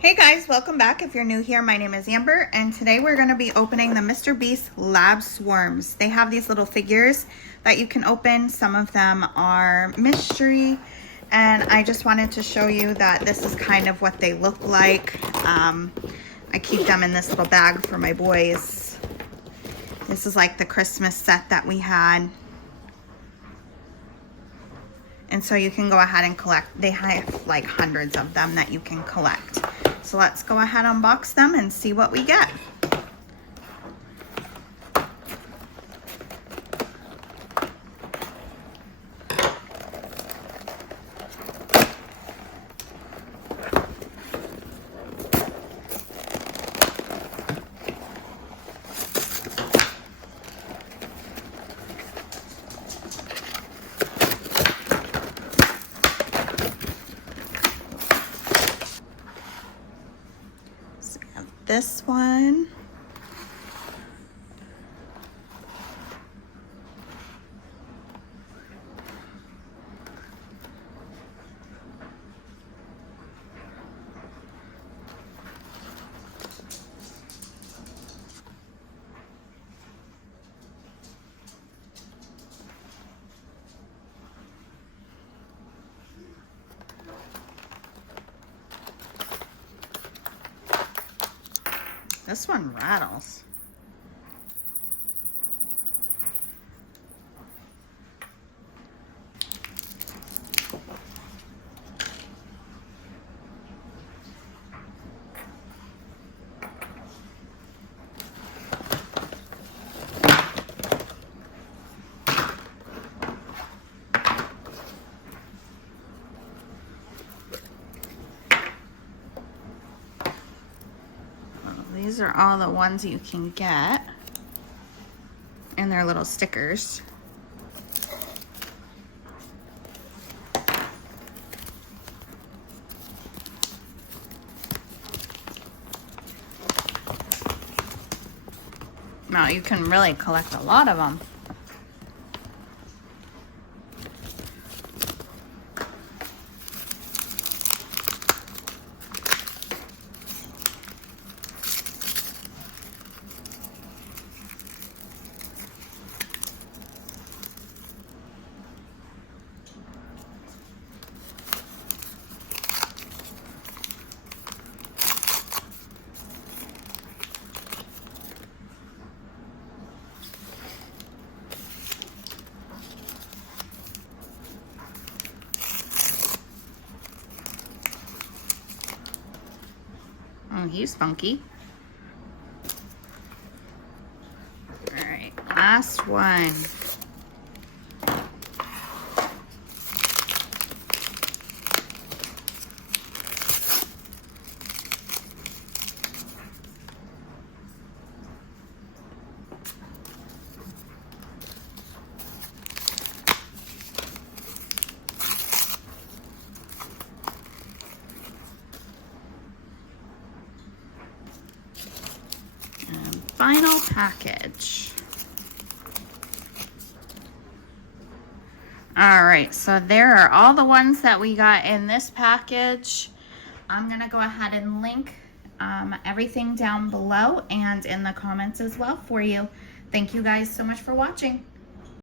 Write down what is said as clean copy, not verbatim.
Hey guys, welcome back. If you're new here, my name is Amber, and today we're going to be opening the MrBeast Lab Swarms. They have these little figures that you can open. Some of them are mystery, and I just wanted to show you that this is kind of what they look like. I keep them in this little bag for my boys. This is like the Christmas set that we had. And so you can go ahead and collect. They have like hundreds of them that you can collect. So let's go ahead and unbox them and see what we get. This one. This one rattles. These are all the ones you can get, and they're little stickers. Now you can really collect a lot of them. Oh, he's funky. All right, last one. Final package. All right, so there are all the ones that we got in this package. I'm gonna go ahead and link everything down below and in the comments as well for you. Thank you guys so much for watching.